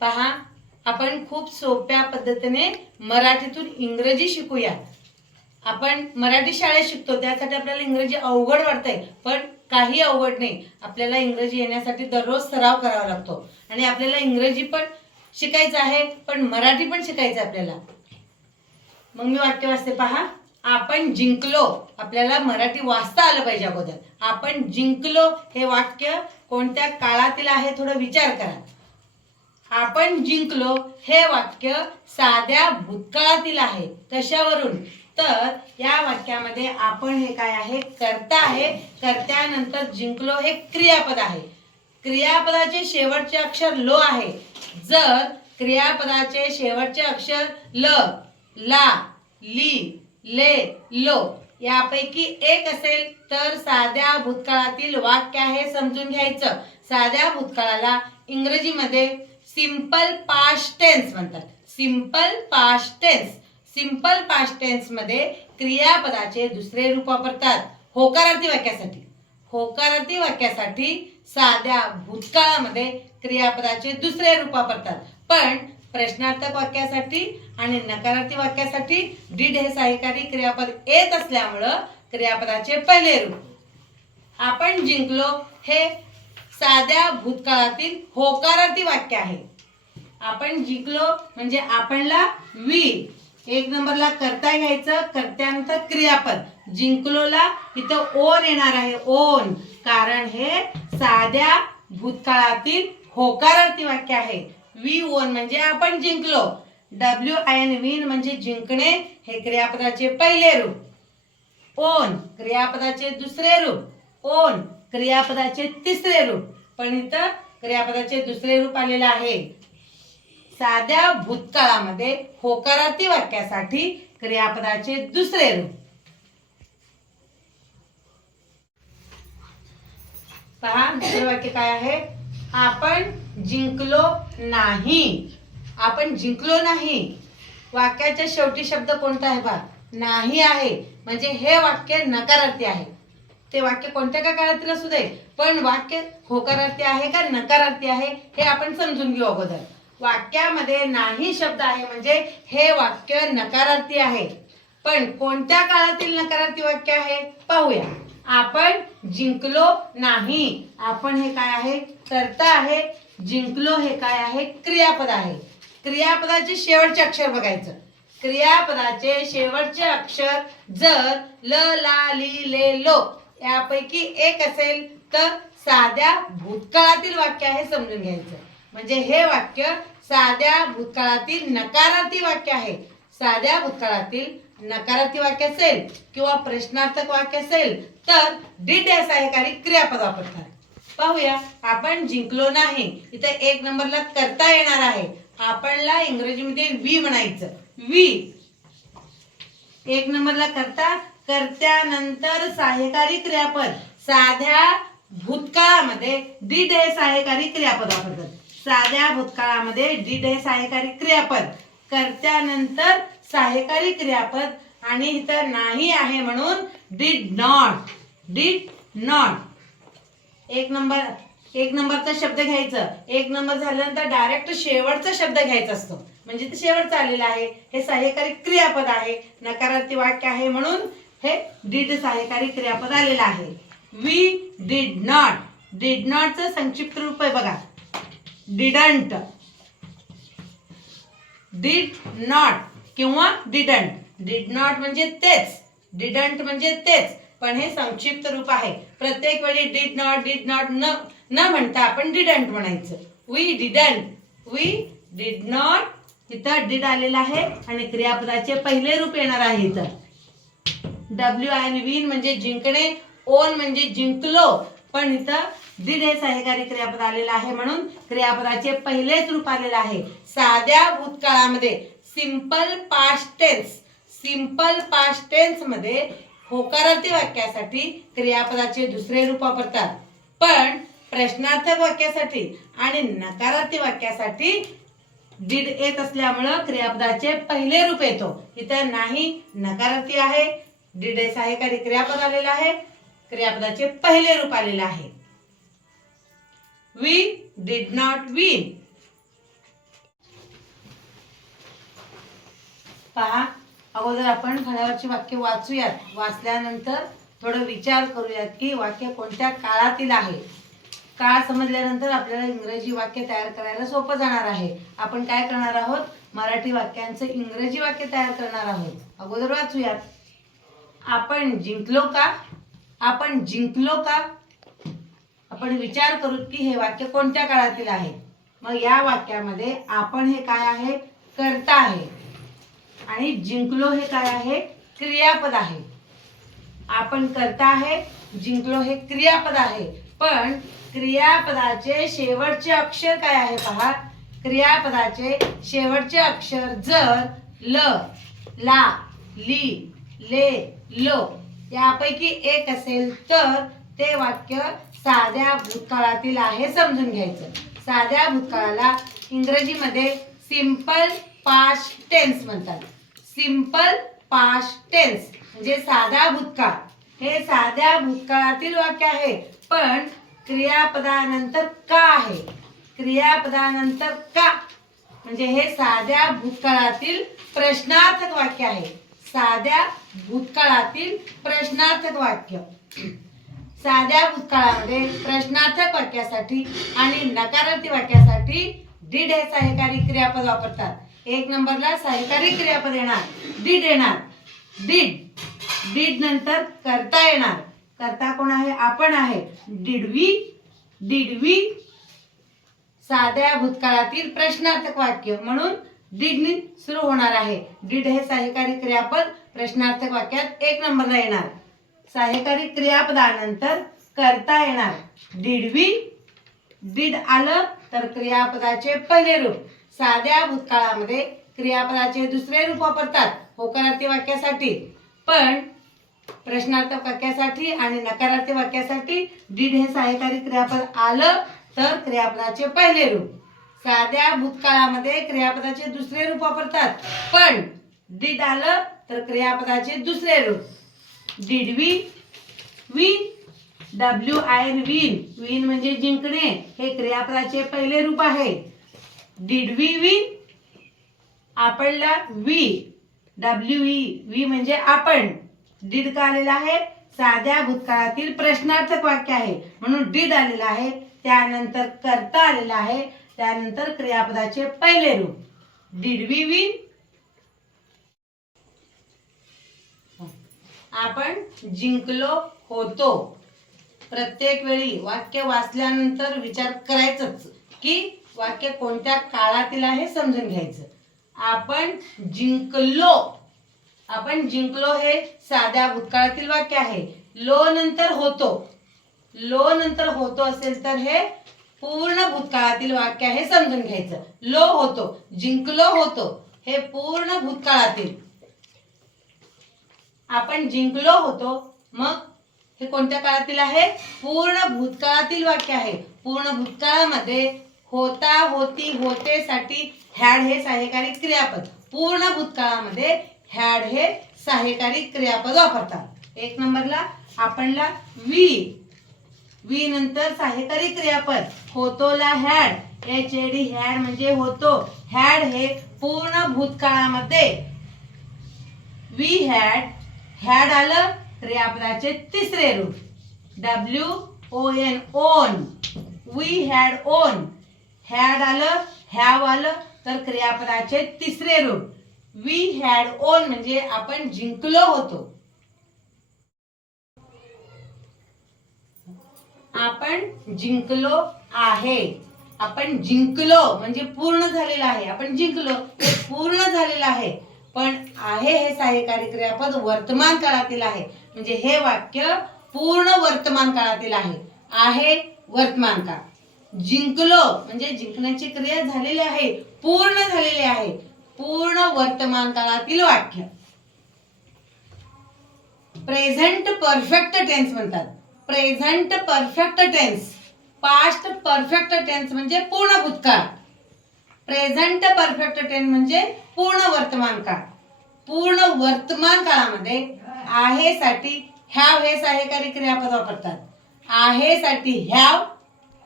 पहा आपण खूप सोप्या पद्धतीने मराठीतून इंग्रजी शिकूया. आपण मराठी शाळेत शिकतो त्यासाठी आपल्याला इंग्रजी अवघड वाटतंय पण काही अवघड नाही. आपल्याला इंग्रजी येण्यासाठी दररोज सराव करावा लागतो. आणि आपल्याला इंग्रजी पण शिकायचं आहे पण मराठी पण शिकायचं आहे आपल्याला. मग मी वाक्य वाचते पहा. आपण जिंकलो आपल्याला मराठी वाचता आलं पाहिजे अगोदर. आपण जिंकलो हे वाक्य कोणत्या काळातील आहे थोडं विचार करा. आपण जिंकलो हे वाक्य साध्या भूतकाळातील आहे कशावरून तर या वाक्यामध्ये आपण हे काय आहे? करता आहे. करत्यानंतर जिंकलो हे क्रियापद आहे. क्रियापदाचे शेवटचे अक्षर लो आहे. जर क्रियापदाचे शेवटचे अक्षर ल ला ली ले लो यापैकी एक असेल तर साध्या भूतकाळातील वाक्य आहे समजून घ्यायचं. साध्या भूतकाळाला इंग्रजीमध्ये सिंपल पास्ट टेन्स म्हणतात. Simple past tense simple past टेन्समध्ये क्रियापदाचे दुसरे रूप वापरतात. होकारार्थी वाक्यासाठी. होकारार्थी वाक्यासाठी साध्या भूतकाळामध्ये क्रियापदाचे दुसरे रूप वापरतात. पण प्रश्नार्थक वाक्यासाठी आणि नकारार्थी वाक्यासाठी डीड हे सहकारी क्रियापद येत असल्यामुळं क्रियापदाचे पहिले रूप. आपण जिंकलो हे साध्या भूतकाळातील होकारार्थी वाक्य आहे. आपण जिंकलो म्हणजे आपणला वी एक नंबरला करता घ्यायचं करत्यानंतर क्रियापद. जिंकलोला इथं ओन येणार आहे ओन. कारण हे साध्या भूतकाळातील होकारार्थी वाक्य आहे. वी ओन म्हणजे आपण जिंकलो. डब्ल्यू आय एन विन म्हणजे जिंकणे हे क्रियापदाचे पहिले रूप. ओन क्रियापदाचे दुसरे रूप. ओन. क्रियापदाचे तिसरे रूप. पण इथं क्रियापदाचे दुसरे रूप आलेलं आहे. साध्या भूतकाळामध्ये होकारार्थी वाक्यासाठी क्रियापदाचे दुसरे रूप. पहा दुसरे वाक्य काय आहे? आपण जिंकलो नाही. आपण जिंकलो नाही. वाक्याच्या शेवटी शब्द कोणता आहे पहा नाही आहे. म्हणजे हे वाक्य नकारार्थी आहे. ते वाक्य कोणत्या का काळातील असू दे पण वाक्य होकारार्थी आहे का नकारार्थी आहे हे आपण समजून घेऊ अगोदर. वाक्यामध्ये नाही शब्द आहे म्हणजे हे वाक्य नकारार्थी आहे. पण कोणत्या काळातील नकारार्थी वाक्य आहे पाहूया. आपण जिंकलो नाही. आपण हे काय आहे? करता आहे. जिंकलो हे काय आहे? क्रियापद आहे. क्रियापदाचे शेवटचे अक्षर बघायचं. क्रियापदाचे शेवटचे अक्षर जर ल ला ली ले लो. यापैकी एक असेल तर साध्या भूतकाळातील वाक्य आहे समजून घ्यायचं. म्हणजे हे वाक्य साध्या भूतकाळातील नकारार्थी वाक्य आहे. साध्या भूतकाळातील नकारार्थी वाक्य असेल किंवा प्रश्नार्थक वाक्य असेल तर डिड या सहाय्यकारी क्रियापद वापरतात. पाहूया आपण जिंकलो नाही इथे एक नंबरला करता येणार आहे. आपणला इंग्रजीमध्ये वी म्हणायचं. वी. एक नंबरला करता कर्त्यानंतर सहाय्यकारी क्रियापद. साध्या भूतकाळामध्ये डीड हे सहाय्यकारी क्रियापद वापरतात. साध्या भूतकाळामध्ये डीड हे सहाय्यकारी क्रियापद. कर्त्यानंतर सहाय्यकारी क्रियापद आणि इथं नाही आहे म्हणून डीड नॉट डीड नॉट एक नंबर एक नंबरचा शब्द घ्यायचं. एक नंबर झाल्यानंतर डायरेक्ट शेवटचा शब्द घ्यायचा असतो. म्हणजे ते शेवटचा आलेला आहे. हे सहाय्यकारी क्रियापद आहे. नकारार्थी वाक्य आहे म्हणून हे डिड सहाय्यकारी क्रियापद आलेलं आहे. वी डिड नॉट डिड नॉटचं संक्षिप्त रूप आहे बघा. डिडंट डिड नॉट किंवा डिडंट डिड नॉट म्हणजे तेच. डिडंट म्हणजे तेच. पण हे संक्षिप्त रूप आहे. प्रत्येक वेळी डिड नॉट डिड नॉट न न म्हणता आपण डिडंट म्हणायचं. We didn't we did not इथं डिड आलेलं आहे आणि क्रियापदाचे पहिले रूप येणार आहे इथं. डब्ल्यू आय विन म्हणजे जिंकणे ओन म्हणजे जिंकलो. पण इथं डिड हे सहकारी क्रियापद आलेलं आहे म्हणून क्रियापदाचे पहिलेच रूप आलेलं आहे. साध्या भूतकाळामध्ये simple past tense simple past टेन्समध्ये होकारार्थी वाक्यासाठी क्रियापदाचे दुसरे रूप वापरतात. पण प्रश्नार्थक वाक्यासाठी आणि नकारार्थी वाक्यासाठी डिड येत असल्यामुळं क्रियापदाचे पहिले रूप येतो. इथं नाही नकारार्थी आहे. डिडे सहाय्यकारी क्रियापद आलेलं आहे. क्रियापदाचे पहिले रूप आलेले आहे. वी डीड नॉट विन पहा अगोदर आपण फळ्यावरची वाक्य वाचूयात. वाचल्यानंतर थोडं विचार करूयात की वाक्य कोणत्या काळातील आहे. काळ समजल्यानंतर आपल्याला इंग्रजी वाक्य तयार करायला सोपं जाणार आहे. आपण काय करणार आहोत? मराठी वाक्यांचं इंग्रजी वाक्य तयार करणार आहोत. अगोदर वाचूयात. आपण जिंकलो का? आपण जिंकलो का? आपण विचार करू की हे वाक्य कोणत्या काळातील आहे? मग या वाक्यामध्ये आपण हे काय आहे? करता आहे. आणि जिंकलो हे काय आहे? क्रियापद आहे. आपण करता आहे जिंकलो हे क्रियापद आहे. पण क्रियापदाचे शेवटचे अक्षर काय आहे पहा? क्रियापदाचे शेवटचे अक्षर जर ल ला ली ले लो. यापैकी एक असेल तर ते वाक्य साध्या भूतकाळातील आहे समजून घ्यायचं. साध्या भूतकाळाला इंग्रजीमध्ये सिंपल पास्ट टेन्स म्हणतात. सिंपल पास्ट टेन्स म्हणजे साधा भूतकाळ. हे साध्या भूतकाळातील वाक्य आहे पण क्रियापदानंतर का आहे? क्रियापदानंतर का? म्हणजे हे साध्या भूतकाळातील प्रश्नार्थक वाक्य आहे. साध्या भूतकाळातील प्रश्नार्थक वाक्य. साध्या भूतकाळामध्ये प्रश्नार्थक वाक्यासाठी आणि नकारार्थी वाक्यासाठी डीड हे सहकारी क्रियापद वापरतात. एक नंबरला सहकारी क्रियापद येणार. डीड येणार. डीड डीड नंतर करता येणार. करता कोण आहे? आपण आहे. डिडवी डिडवी साध्या भूतकाळातील प्रश्नार्थक वाक्य. म्हणून डिडनी सुरू होणार आहे. डिड हे सहाय्यकारी क्रियापद प्रश्नार्थक वाक्यात एक नंबरला येणार. सहाय्यकारी क्रियापदानंतर करता येणार. डिडवी डिड आलं तर क्रियापदाचे पहिले रूप. साध्या भूतकाळामध्ये क्रियापदाचे दुसरे रूप वापरतात होकारार्थी वाक्यासाठी. पण प्रश्नार्थक वाक्यासाठी आणि नकारार्थी वाक्यासाठी डिड हे सहाय्यकारी क्रियापद आलं तर क्रियापदाचे पहिले रूप. साध्या भूतकाळामध्ये क्रियापदाचे दुसरे रूप वापरतात. पण डिड आलं तर क्रियापदाचे दुसरे रूप. Did we win W I N win. Win म्हणजे जिंकणे हे क्रियापदाचे पहिले रूप आहे. Did we win. आपणला we W E we म्हणजे आपण. डिड का आलेला आहे? साध्या भूतकाळातील प्रश्नार्थक वाक्य आहे. म्हणून डिड आलेला आहे त्यानंतर करता आलेला आहे त्यानंतर क्रियापदाचे पहिले रूप. डीड वी विन आपण जिंकलो होतो. प्रत्येक वेळी वाक्य वाचल्यानंतर विचार करायचंच की वाक्य कोणत्या काळातील आहे समजून घ्यायचं. आपण जिंकलो. आपण जिंकलो हे साध्या भूतकाळातील वाक्य आहे. लो नंतर होतो. लो नंतर होतो असेल तर हे पूर्ण भूतकाळातील वाक्य हे समजून घ्यायचं. लो होतो जिंकलो होतो हे पूर्ण भूतकाळातील. आपण जिंकलो होतो मग हे कोणत्या काळातील आहे? पूर्ण भूतकाळातील वाक्य आहे. पूर्ण भूतकाळामध्ये होता होती होते साठी हॅड हे सहाय्यकारी क्रियापद. पूर्ण भूतकाळामध्ये हॅड हे सहाय्यकारी क्रियापद वापरतात. एक नंबरला आपणला वी वी नंतर सहाय्यकारी क्रियापद होतोला had. H A D had म्हणजे होतो. हॅड हे पूर्ण भूतकाळामध्ये. वी हॅड हॅड आलं क्रियापदाचे तिसरे रूप. W O N won. We had won. Had आलं हॅव आलं तर क्रियापदाचे तिसरे रूप. वी हॅड ओन म्हणजे आपण जिंकलो होतो. आपण जिंकलो आहे. आपण जिंकलो म्हणजे पूर्ण झालेलं आहे. आपण जिंकलो हे पूर्ण झालेलं आहे. पण आहे हे सहाय्यकारी क्रियापद वर्तमान काळातील आहे. म्हणजे हे वाक्य पूर्ण वर्तमान काळातील आहे. आहे वर्तमान काळ. जिंकलो म्हणजे जिंकण्याची क्रिया झालेली आहे. पूर्ण झालेली आहे. पूर्ण वर्तमान काळातील वाक्य. प्रेझेंट परफेक्ट टेन्स म्हणतात. Present perfect tense past perfect tense म्हणजे पूर्ण भूतकाळ. प्रेझेंट परफेक्ट टेन्स म्हणजे पूर्ण वर्तमान काळ. पूर्ण वर्तमान काळामध्ये आहे साठी हॅव हे सहाय्यकारी क्रियापद वापरतात? आहे साठी हॅव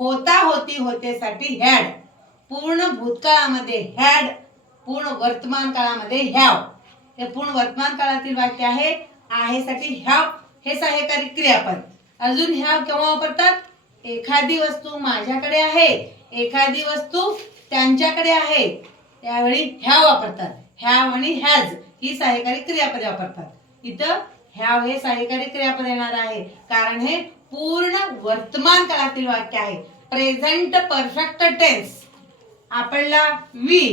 होता होती होतेसाठी हॅड पूर्ण भूतकाळामध्ये हॅड पूर्ण वर्तमान काळामध्ये हॅव हे पूर्ण वर्तमान काळातील वाक्य आहे आहे साठी ह्याव हे सहाय्यकारी क्रियापद? अजून ह्या केव्हा वापरतात एखादी वस्तू माझ्याकडे आहे एखादी वस्तू त्यांच्याकडे आहे त्यावेळी ह्या वापरतात. ह्याव आणि ह्याज ही सहाय्यकारी क्रियापदे वापरतात. इथं ह्याव हे सहाय्यकारी क्रियापद येणार आहे. कारण हे पूर्ण वर्तमान काळातील वाक्य आहे. प्रेझेंट परफेक्ट टेन्स आपल्याला वी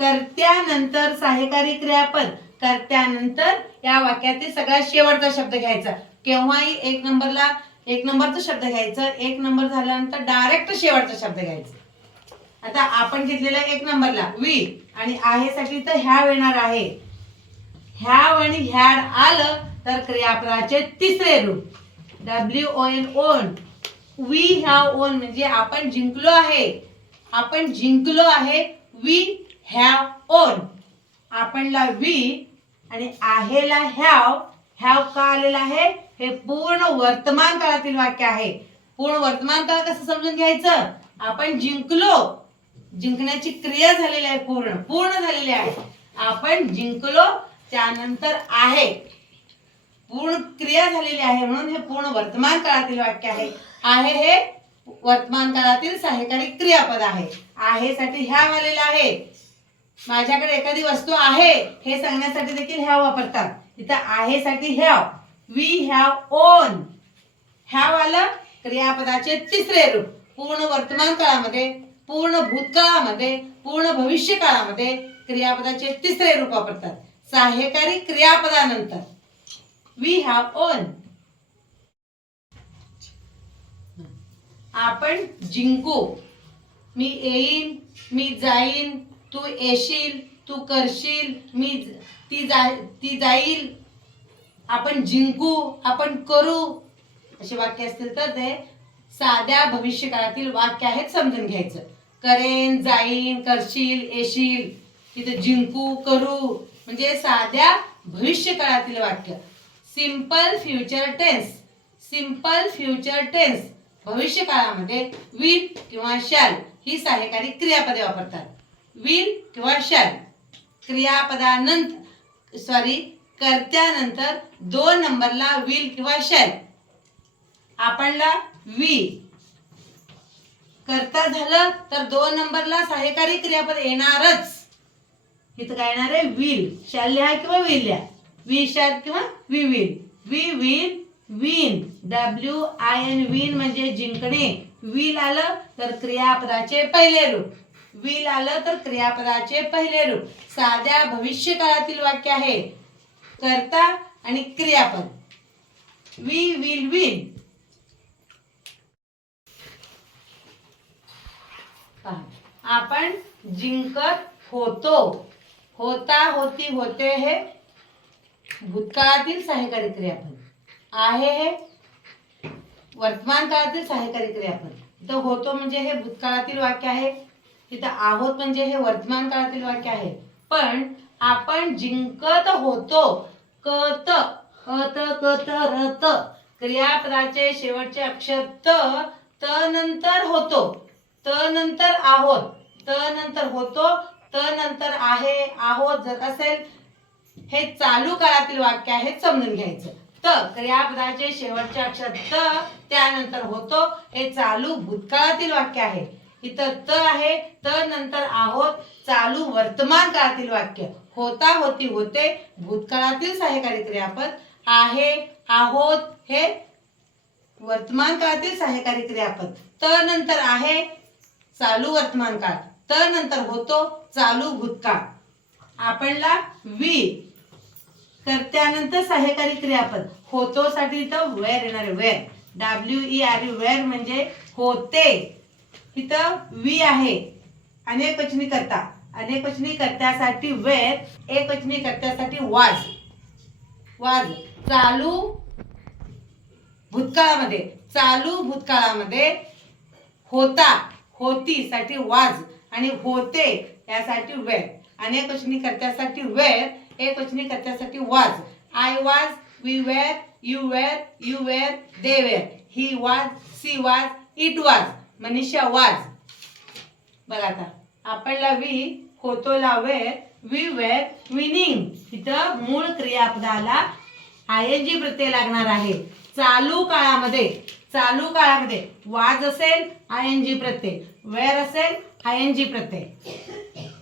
कर्त्यानंतर सहाय्यकारी क्रियापद कर्त्यानंतर या वाक्यातील सगळ्यात शेवटचा शब्द घ्यायचा. केव्हाही एक नंबरला एक नंबरचा शब्द घ्यायचं एक नंबर झाल्यानंतर डायरेक्ट शेवटचा शब्द घ्यायचा. आता आपण घेतलेला एक नंबरला वी आणि आहेसाठी तर ह्या येणार आहे. ह्याव आणि ह्याड आलं तर क्रियापदाचे तिसरे रूप. W O N won we have won म्हणजे आपण जिंकलो आहे. आपण जिंकलो आहे वी हॅव ओन आपणला वी आणि आहेला हॅव हॅव का आलेला आहे? हे पूर्ण वर्तमान काळातील वाक्य आहे. पूर्ण वर्तमान काळ कसं समजून घ्यायचं? आपण जिंकलो. जिंकण्याची क्रिया झालेली आहे पूर्ण. पूर्ण झालेली आहे. आपण जिंकलो त्यानंतर आहे. पूर्ण क्रिया झालेली आहे म्हणून हे पूर्ण वर्तमान काळातील वाक्य आहे. आहे हे वर्तमान काळातील सहाय्यकारी क्रियापद आहे. आहे साठी ह्या आलेला आहे माझ्याकडे एखादी वस्तू आहे हे सांगण्यासाठी देखील ह्या वापरतात. इथं आहे साठी ह्या वी हॅव ओन हॅव आलं? क्रियापदाचे तिसरे रूप. पूर्ण वर्तमान काळामध्ये पूर्ण भूतकाळामध्ये पूर्ण भविष्य काळामध्ये क्रियापदाचे तिसरे रूप वापरतात. सहाय्यकारी क्रियापदानंतर. वी हॅव ओन आपण जिंकू. मी येईन मी जाईन तू येशील तू करशील मी ती जा ती जाईल आपण जिंकू आपण करू असे वाक्य असतील तर ते साध्या भविष्यकाळातील वाक्य आहेत समजून घ्यायचं. करेन जाईन करशील येशील. तिथे जिंकू करू. म्हणजे साध्या भविष्यकाळातील वाक्य. Simple future tense simple future tense भविष्य काळामध्ये विल किंवा शॅल ही सहाय्यकारी क्रियापदे वापरतात. विल किंवा शॅल क्रियापदानंतर सॉरी कर्त्यानंतर दोन नंबरला विल किंवा शॅल आपणला वी करता झालं तर दोन नंबरला सहाय्यकारी क्रियापद येणारच. इथं काय येणार आहे? विल शॅल लिहा किंवा विल लिहा? वी शॅल किंवा we will we will win W I N win म्हणजे जिंकणे. विल आलं तर क्रियापदाचे पहिले रूप. विल आलं तर क्रियापदाचे पहिले रूप. साध्या भविष्य काळातील वाक्य आहे. कर्ता आणि क्रियापद वी विल विन आपण जिंकत होतो. होता होती होते हे भूतकाळातील सहाय्यकारी क्रियापद. आहे हे वर्तमान काळातील सहाय्यकारी क्रियापद. इथं होतो म्हणजे हे भूतकाळातील वाक्य आहे. इथं आहोत म्हणजे हे वर्तमान काळातील वाक्य आहे. पण आपण जिंकत होतो. कत कत कत रत. क्रियापदाचे शेवटचे अक्षर त त नंतर होतो. त नंतर आहोत. त नंतर होतो. त नंतर आहे आहोत जर असेल हे चालू काळातील वाक्य आहे समजून घ्यायचं. त क्रियापदाचे शेवटचे अक्षर त त्यानंतर होतो. हे चालू भूतकाळातील वाक्य आहे. इथं त आहे त नंतर आहोत. चालू वर्तमान काळातील वाक्य. होता होती होते. भूतकाळातील सहाय्यकारी क्रियापद आहे आहोत हे वर्तमान काळातील सहाय्यकारी क्रियापद त नंतर आहे चालू वर्तमान काळ तर नंतर होतो चालू भूतकाळ. आपणला वी कर्त्यानंतर सहाय्यकारी क्रियापद होतो साठी इथं वेर येणार आहे were W E R U were म्हणजे होते. इथं वी आहे. अनेक वचनी करता. अनेकवचनी कर्त्यासाठी वेर एकवचनी कर्त्यासाठी वाज. वाज. चालू भूतकाळामध्ये चालू भूतकाळामध्ये होता होती साठी वाज आणि होते यासाठी वेळ. अनेक वचनी कर्त्यासाठी वेळ एकवचनी कर्त्यासाठी was. I was we were you were you were they were. He was she was it was. Manisha was. बघा आता. आपणला वी होतो वेर वी वेर विनिंग. इथं मूळ क्रियापदाला आय एन जी प्रत्यय लागणार आहे. चालू काळामध्ये चालू काळामध्ये वाज असेल I N G Pratyaya. Were असेल I N G Pratyaya.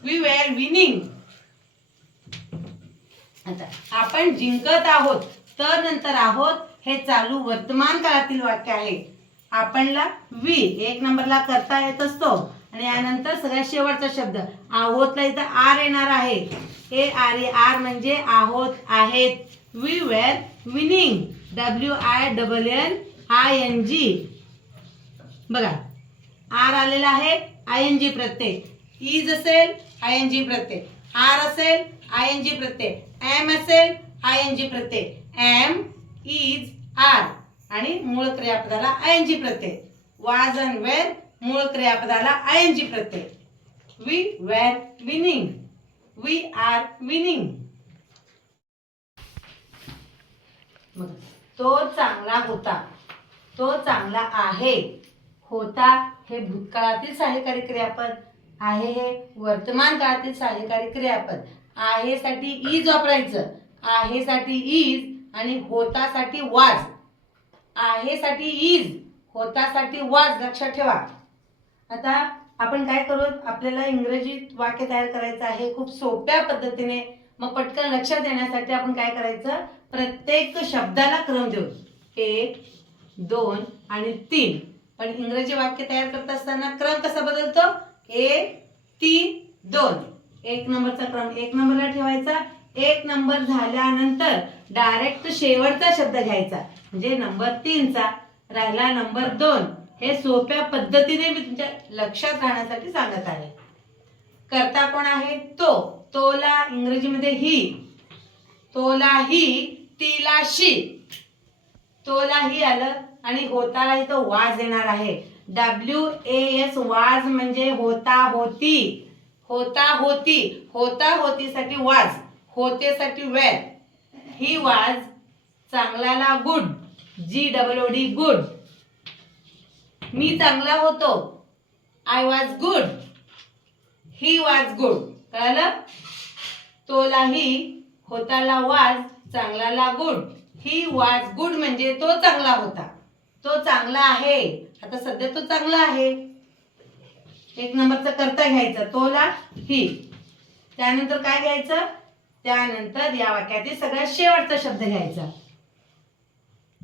We were winning. आता आपण जिंकत आहोत तर नंतर आहोत हे चालू वर्तमान काळातील वाक्य आहे. आपणला वी एक नंबरला करता येत असतो. आणि यानंतर सगळ्यात शेवटचा शब्द आहोतला इथं आर येणार आहे. ए आर ए आर म्हणजे आहोत आहेत. We were winning W I double N I N G बघा आर आलेला आहे आय एन जी प्रत्यय. E इज असेल आय एन जी प्रत्यय. आर असेल I N G Pratyaya. M असेल I N G Pratyaya. M is R आणि मूळ क्रियापदाला आय एन जी प्रत्यय. वाज अँड वेर मूळ क्रियापदाला I N G Pratyaya we were winning we are winning तो चांगला होता तो चांगला आहे. होता हे भूतकाळातील सहाय्यकारी क्रियापद आहे हे वर्तमान काळातील सहाय्यकारी क्रियापद. आहेसाठी ईज इज वापरायचं आहेसाठी ईज इज आणि होतासाठी वाज आहेसाठी ईज इज होतासाठी वाज लक्षात ठेवा. आता आपण काय करू? आपल्याला इंग्रजी वाक्य तयार करायचं आहे खूप सोप्या पद्धतीने. मग पटकन लक्षात देण्यासाठी आपण काय करायचं? प्रत्येक शब्दाला क्रम देऊ एक दोन आणि तीन. पण इंग्रजी वाक्य तयार करत असताना क्रम कसा बदलतो? एक तीन दोन. एक नंबरचा क्रम एक नंबरला ठेवायचा. एक नंबर झाल्यानंतर डायरेक्ट शेवटचा शब्द घ्यायचा. म्हणजे नंबर तीनचा. राहिला नंबर दोन. हे सोप्या पद्धतीने मी तुमच्या लक्षात राहण्यासाठी सांगत आहे. करता कोण आहे? तो. तोला इंग्रजीमध्ये ही. तोला ही तिला शी. तोला ही आलं आणि होताला इथं वाज येणार आहे. डब्ल्यू ए एस वाज म्हणजे होता होती. होता होती. होता होतीसाठी वाज. होतेसाठी वेळ. He was चांगल्याला good G double O D good मी चांगला होतो. I was good he was good कळालं? तोलाही होताला वाज चांगलाला गुड ही वॉज गुड म्हणजे तो चांगला होता. तो चांगला आहे. आता सध्या तो चांगला आहे. एक नंबरचा करता घ्यायचा. तोला ही त्यानंतर काय घ्यायचं? त्यानंतर या वाक्यातील सगळ्यात शेवटचा शब्द घ्यायचा.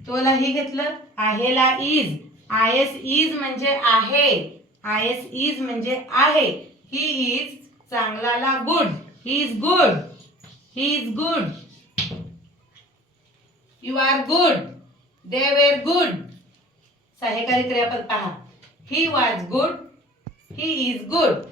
तोला ही घेतलं. आहेला इज आय एस इज म्हणजे आहे. आय एस इज म्हणजे आहे. He is चांगलाला good. He is good. He is good. You are good. They were good. सहाय्यकारी क्रियापद पहा. He was good. He is good.